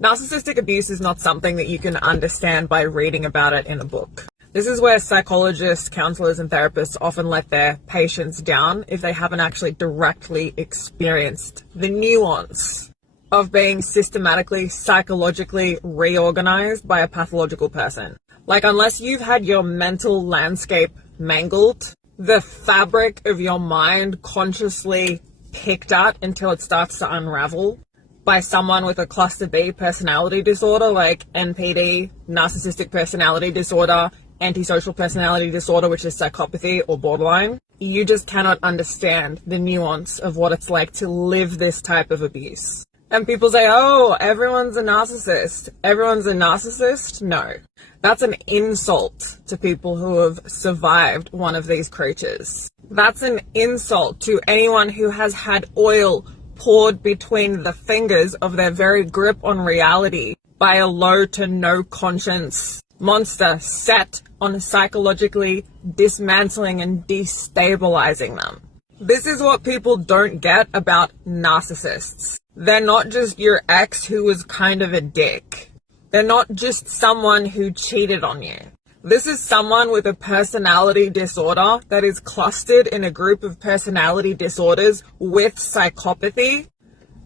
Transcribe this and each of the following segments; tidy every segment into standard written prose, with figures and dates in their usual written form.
Narcissistic abuse is not something that you can understand by reading about it in a book. This is where psychologists, counselors, and therapists often let their patients down if they haven't actually directly experienced the nuance of being systematically, psychologically reorganized by a pathological person. Like, unless you've had your mental landscape mangled, the fabric of your mind consciously picked at until it starts to unravel by someone with a cluster B personality disorder like NPD, narcissistic personality disorder, antisocial personality disorder, which is psychopathy or borderline, you just cannot understand the nuance of what it's like to live this type of abuse. And people say, oh, everyone's a narcissist. Everyone's a narcissist? No. That's an insult to people who have survived one of these creatures. That's an insult to anyone who has had oil poured between the fingers of their very grip on reality by a low to no conscience monster set on psychologically dismantling and destabilizing them. This is what people don't get about narcissists. They're not just your ex who was kind of a dick. They're not just someone who cheated on you. This is someone with a personality disorder that is clustered in a group of personality disorders with psychopathy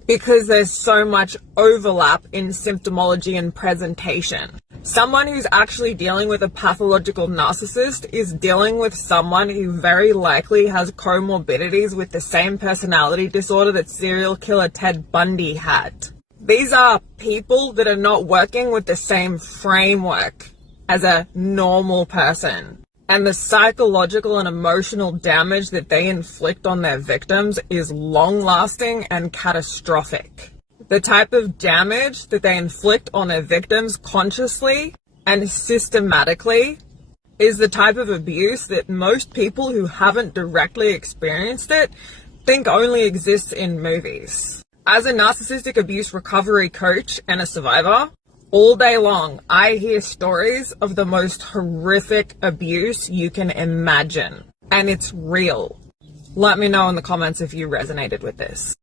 because there's so much overlap in symptomology and presentation. Someone who's actually dealing with a pathological narcissist is dealing with someone who very likely has comorbidities with the same personality disorder that serial killer Ted Bundy had. These are people that are not working with the same framework as a normal person. And the psychological and emotional damage that they inflict on their victims is long-lasting and catastrophic. The type of damage that they inflict on their victims consciously and systematically is the type of abuse that most people who haven't directly experienced it think only exists in movies. As a narcissistic abuse recovery coach and a survivor, all day long, I hear stories of the most horrific abuse you can imagine. And it's real. Let me know in the comments if you resonated with this.